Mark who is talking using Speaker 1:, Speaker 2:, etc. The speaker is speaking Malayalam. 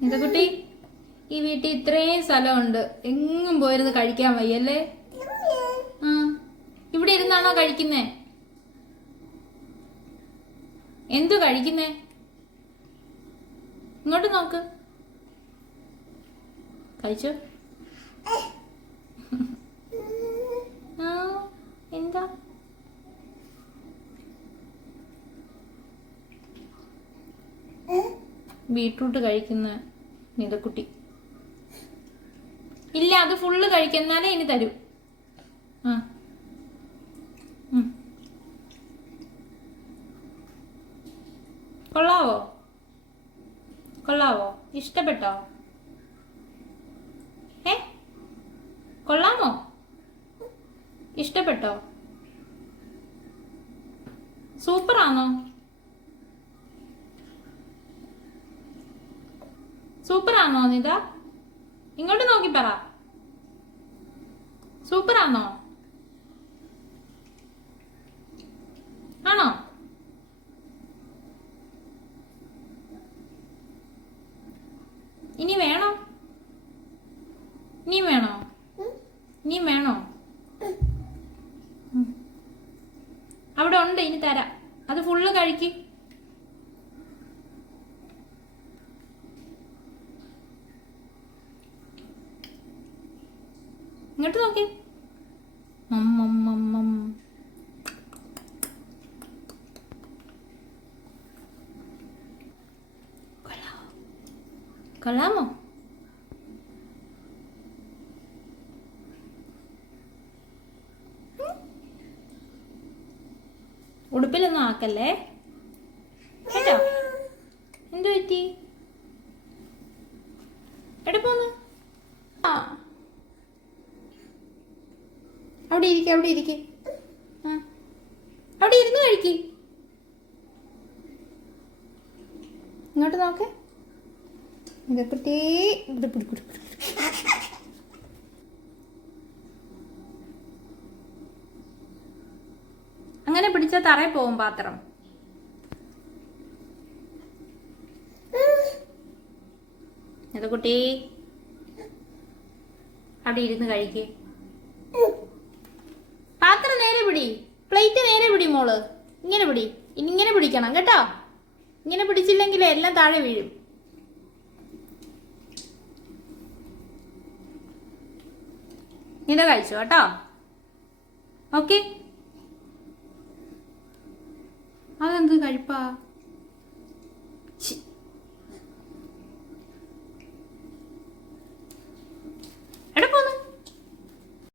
Speaker 1: കുട്ടി? ഈ വീട്ടിൽ ഇത്രയും സ്ഥലമുണ്ട്. എങ്ങും പോയിരുന്ന് കഴിക്കാൻ വയ്യല്ലേ? ആ. ഇവിടെ ഇരുന്നാണോ കഴിക്കുന്നേ? എന്തു കഴിക്കുന്നേ? ഇങ്ങോട്ട് നോക്ക്. കഴിച്ചോ ആ എന്താ ബീട്രൂട്ട് കഴിക്കുന്ന നിതക്കുട്ടി ഇല്ല അത് ഫുള്ള് കഴിക്കുന്നാലേ ഇനി തരൂ. ആ. കൊള്ളാവോ? കൊള്ളാവോ? ഇഷ്ടപ്പെട്ടോ? ഏ കൊള്ളാമോ? ഇഷ്ടപ്പെട്ടോ? സൂപ്പറാണോ സൂപ്പറാണോ നിത? ഇങ്ങോട്ട് നോക്കി പറ. സൂപ്പറാണോ ആണോ? ഇനി വേണോ? ഇനി വേണോ? ഇനി വേണോ? അവിടെ ഉണ്ട് ഇനി തരാം. അത് ഫുള്ള് കഴിക്ക്. ഇങ്ങോട്ട് നോക്കി. കൊള്ളാമോ? ഉടുപ്പിലൊന്നും ആക്കല്ലേ? കേട്ടോ? എന്തു പറ്റി? അവിടെ ഇരിക്കുക അവിടെ ഇരിക്ക. ആ. അവിടെ ഇരുന്ന് കഴിക്ക്. ഇങ്ങോട്ട് നോക്കേ. ഇവിടെ പിടി. അങ്ങനെ പിടിച്ച തറയിൽ പോവും പാത്രം. അത് കുട്ടി അവിടെ ഇരുന്ന് കഴിക്ക് പാത്രം നേരെ പിടി പ്ലേറ്റ് നേരെ പിടി മോൾ. ഇങ്ങനെ പിടി. ഇങ്ങനെ പിടിക്കണം കേട്ടോ. ഇങ്ങനെ പിടിച്ചില്ലെങ്കിൽ എല്ലാം താഴെ വീഴും. ഇങ്ങനെ കഴിച്ചു കേട്ടോ. ഓക്കെ. അതെന്ത് കഴിപ്പാ?